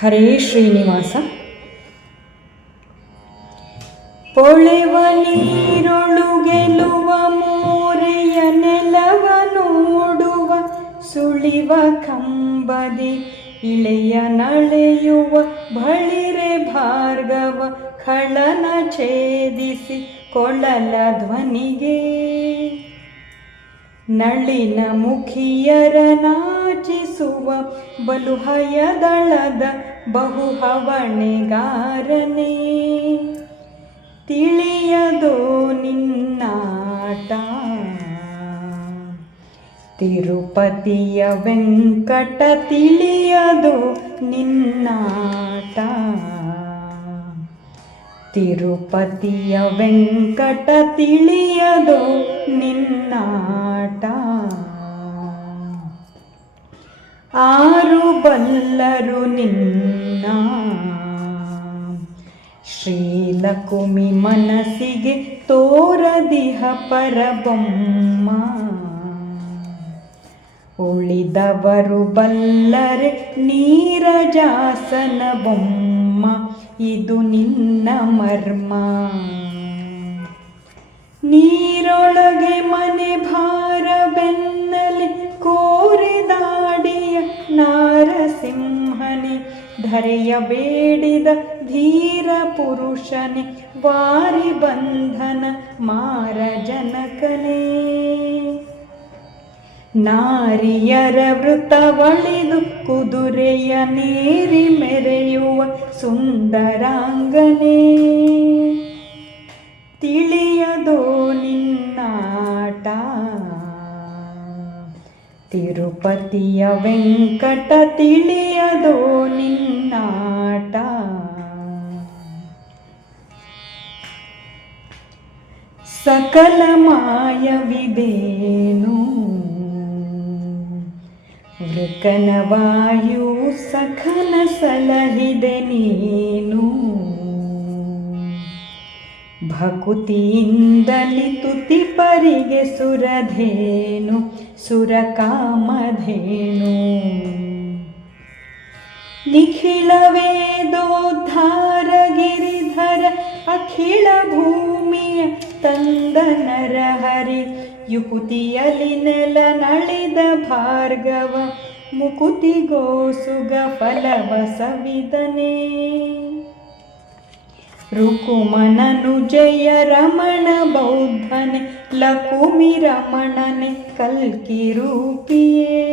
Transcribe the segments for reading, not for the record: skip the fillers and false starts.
ಹರೇ ಶ್ರೀನಿವಾಸ. ಪೊಳೆವ ನೀರೊಳು ಗೆಲುವ ಮೋರೆಯ ನೆಲವ ನೋಡುವ ಸುಳಿವ ಕಂಬದಿ ಇಳೆಯ ನಳೆಯುವ ಬಳಿರೆ ಭಾರ್ಗವ ಖಳನ ಛೇದಿಸಿ ಕೊಳಲ ಧ್ವನಿಗೆ ನಳಿನ ಮುಖಿಯರ ನಾಚಿಸುವ ಬಲುಹಯದಳದ ಬಹುಹವಣೆಗಾರನೇ, ತಿಳಿಯದೋ ನಿನ್ನಾಟ ತಿರುಪತಿಯ ವೆಂಕಟ, ತಿಳಿಯದೋ ನಿನ್ನಾಟ ತಿರುಪತಿಯ ವೆಂಕಟ, ತಿಳಿಯದೋ ನಿನ್ನಾಟ. ಆರು ಬಲ್ಲರು ನಿನ್ನ ಶ್ರೀಲಕುಮಿ ಮನಸ್ಸಿಗೆ ತೋರದಿಹ ಪರಬೊಮ್ಮ, ಉಳಿದವರು ಬಲ್ಲರೆ ನೀರಜಾಸನ ಬೊಮ್ಮ, ಇದು ನಿನ್ನ ಮರ್ಮ. ನೀರೊಳಗೆ ಮನೆ ಭಾರ ಬೆನ್ನಲಿ ಕೋರಿದಾಡಿಯ ನಾರಸಿಂಹನೆ, ಧರೆಯ ಬೇಡಿದ ಧೀರ ಪುರುಷನೆ, ವಾರಿ ಬಂಧನ ಮಾರ ಜನಕನೇ. ನಾರಿಯರ ವೃತವಳಿದು ಕುದುರೆಯ ನೇರಿ ಮೆರೆಯುವ ಸುಂದರಾಂಗನೇ, ತಿಳಿಯದೋ ನಿನ್ನಾಟ ತಿರುಪತಿಯ ವೆಂಕಟ, ತಿಳಿಯದೋ ನಿನ್ನಾಟ. ಸಕಲ ಮಾಯವಿದೇನು ವೃಕನ ವಾಯು ಸಖನ ಸಲಹಿದೆ ನೀನು, ಭಕುತಿಯಿಂದಲಿ ತುತಿಪರಿಗೆ ಸುರಧೇನು ಸುರಕಾಮಧೇನು. ನಿಖಿಲ ವೇದೋದ್ಧಾರ ಗಿರಿಧರ ಅಖಿಳ ಭೂಮಿಯ ತಂದ ನರಹರಿ, ಯುಕುತಿಯಲಿ ನೆಲ ನಳಿದ ಭಾರ್ಗವ ಮುಕುತಿಗೋಸುಗ ಫಲವ ಸವಿದನೆ. ರುಕುಮನನು ಜಯ ರಮಣ ಬೌದ್ಧನೆ, ಲಕುಮಿ ರಮಣನೆ ಕಲ್ಕಿ ರೂಪಿಯೇ,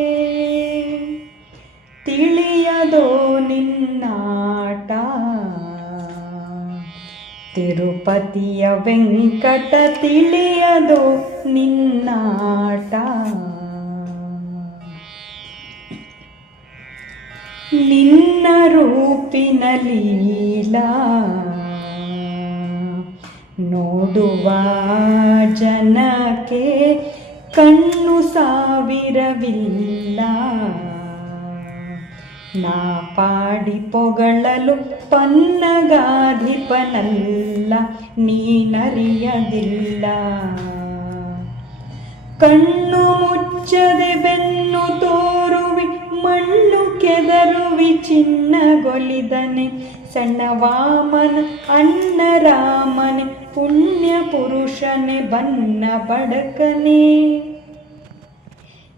ತಿಳಿಯದೋ ನಿನ್ನಾಟ ತಿರುಪತಿಯ ವೆಂಕಟ, ತಿಳಿಯದೋ ನಿನ್ನಾಟ. ನಿನ್ನ ರೂಪಿನ ಲೀಲಾ ನೋಡುವ ಜನಕ್ಕೆ ಕಣ್ಣು ಸಾವಿರವಿಲ್ಲ, ನಾ ಪಾಡಿ ಪೊಗಳಲು ಪನ್ನಗಾಧಿಪನಲ್ಲ, ನೀನರಿಯದಿಲ್ಲ. ಕಣ್ಣು ಮುಚ್ಚದೆ ಬೆನ್ನು ತೋರುವಿ, ಮಣ್ಣು ಕೆದರುವಿ ಚಿನ್ನಗೊಲಿದನೆ, ಸಣ್ಣ ವಾಮನ ಅಣ್ಣ ರಾಮನೆ, ಪುಣ್ಯ ಪುರುಷನೆ ಬನ್ನ ಬಡಕನೆ.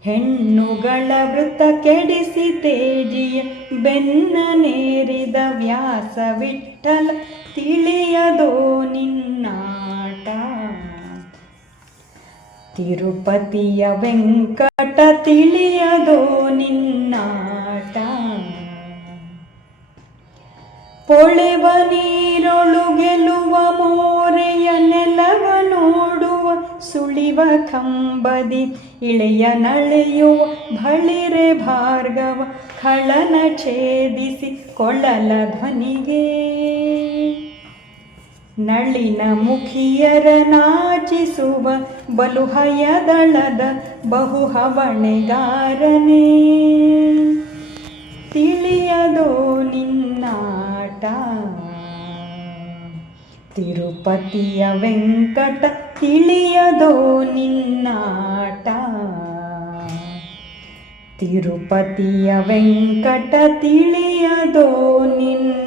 ಹೆಣ್ಣುಗಳ ವೃತ ಕೆಡಿಸಿ ತೇಜಿಯ ಬೆನ್ನ ನೇರಿದ ವ್ಯಾಸ ವಿಠಲ, ತಿಳಿಯದೋ ನಿನ್ನಾಟ ತಿರುಪತಿಯ ವೆಂಕಟ, ತಿಳಿಯದೋ ನಿನ್ನಾಟ. ಪೊಳೆವ ನೀರೊಳು ಗೆಲುವ ಮೋರೆಯ ನೆಲವ ನೋಡುವ ಸುಳಿವ ಕಂಬದಿ ಇಳೆಯ ನಳೆಯುವ ಬಳಿರೆ ಭಾರ್ಗವ ಖಳನ ಛೇದಿಸಿ ಕೊಳಲ ಧ್ವನಿಗೆ ನಳಿನ ಮುಖಿಯರ ನಾಚಿಸುವ ಬಲುಹಯದಳದ ಬಹುಹವಣೆಗಾರನೇ, ತಿಳಿಯದೋ ನಿನ್ನಾಟ ತಿರುಪತಿಯ ವೆಂಕಟ, ತಿಳಿಯದೋ ನಿನ್ನಾಟ. ತಿರುಪತಿಯ ವೆಂಕಟ ತಿಳಿಯದೋ ನಿನ್ನ